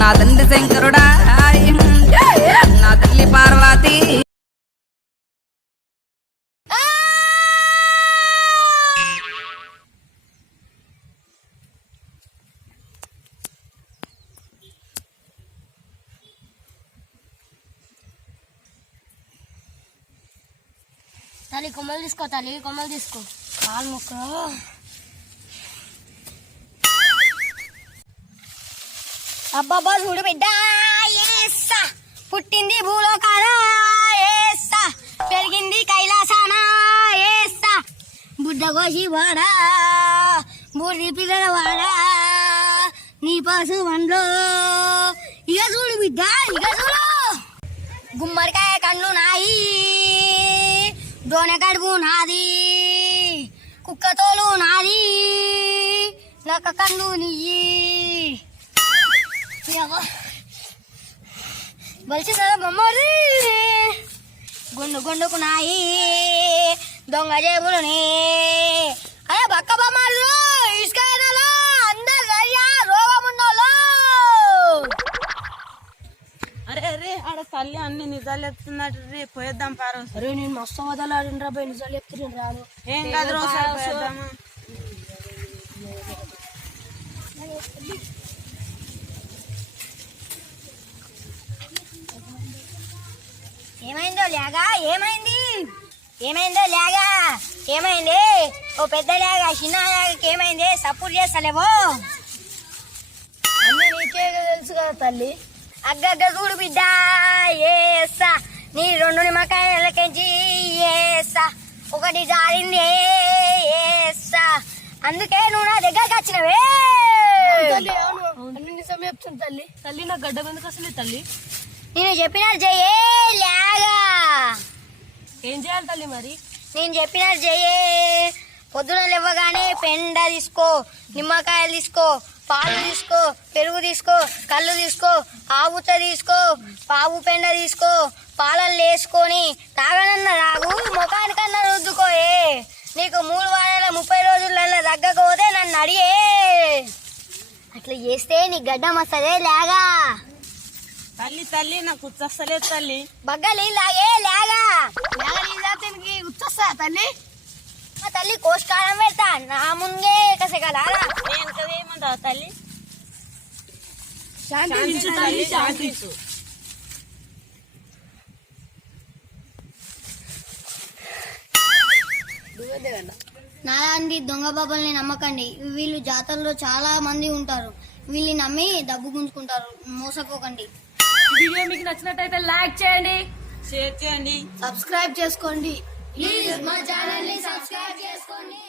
నా తండ్రి శంకరుడా, నా తల్లి పార్వతి. తల్లి కొమ్మలు తీసుకో, తల్లి కొమ్మలు తీసుకో. కాలు మొక్క. అబ్బాబ్బా చూడు బిడ్డ, ఏస్సా పుట్టింది భూలోకాన, ఏస్సా పెరిగింది కైలాసాన, ఏస్సా బుడ్డ కోసి వాడా, బుడ్డి పిల్లల వాడా, నీ పాసు వండ్లో. ఇక చూడు బిడ్డ, ఇక చూడు. గుమ్మడికాయ కన్ను నాయి, దోనె కడుపు నాది, కుక్క తోలు నాది, నక్క కన్ను నియ్యి. బలిసిందా బొమ్మది, గుండు గుండుకు నాయి, దొంగ జేబులుని. అదే బక్క బొమ్మలు ఇసుకలో అందరు రోగమున్నోళ్ళు. అరే అరే ఆడ తల్లి అన్ని నిజాలు చెప్తున్నట్టు రే, పోయేద్దాం పారు. అరే నేను మస్తు వదలు ఆడినరా పోయి, నిజాలు చెప్తున్నాను రాను. ఏం కాదు రోజు పోయేద్దామా. ఏమైందో లేగా, ఏమైంది, ఏమైందో లేగా, ఏమైంది? ఓ పెద్ద లేగా చిన్న లేగకి ఏమైంది? సపోర్ట్ చేస్తలేవో? అన్నీ నీకే తెలుసు కదా తల్లి. అగ్గగ్గ చూడు బిడ్డ, ఏసా నీ రెండు నిమ్మకాయలకెంచి ఏసా ఒకటి జారింది, ఏసా అందుకే నువ్వు నా దగ్గరకు వచ్చినవే. అన్ని నిజం చెప్తుంది తల్లి. తల్లి నా గడ్డ ఎందుకు అసలే తల్లి? నేను చెప్పినట్టు చెయ్యే లేగా. ఏం చేయాలి తల్లి మరి? నేను చెప్పినట్టు చెయ్యే. పొద్దున లేవగానే పెండ తీసుకో, నిమ్మకాయలు తీసుకో, పాలు తీసుకో, పెరుగు తీసుకో, కళ్ళు తీసుకో, ఆవుత తీసుకో, ఆవు పెండ తీసుకో, పాలలు వేసుకొని తాగనన్న రాగు, ముఖానికన్నా రుద్దుకోయే. నీకు 3 వారాల 30 రోజులలో తగ్గకపోతే నన్ను అడిగే. అట్లా చేస్తే నీ గడ్డం వస్తుందే లేగా. తల్లి తల్లి నాకు ఉచ్చస్తలేదు తల్లి. బగ్గలి లాగే లేగా. ఉచ్చొస్తా తల్లి. మా తల్లి కోష్కారం పెడతా నా ముందే కసగల. నేను కదా ఏమంటావు తల్లి? శాంతించు తల్లి, శాంతించు. నాలాంటి దొంగ బాబుల్ని నమ్మకండి. వీళ్ళు జాతరలో చాలా మంది ఉంటారు. వీళ్ళని నమ్మి డబ్బు గుంజుకుంటారు. మోసపోకండి. వీడియో మీకు నచ్చినట్టయితే లైక్ చేయండి, షేర్ చేయండి, సబ్స్క్రైబ్ చేసుకోండి. ప్లీజ్ మా ఛానల్ ని సబ్స్క్రైబ్ చేసుకోండి.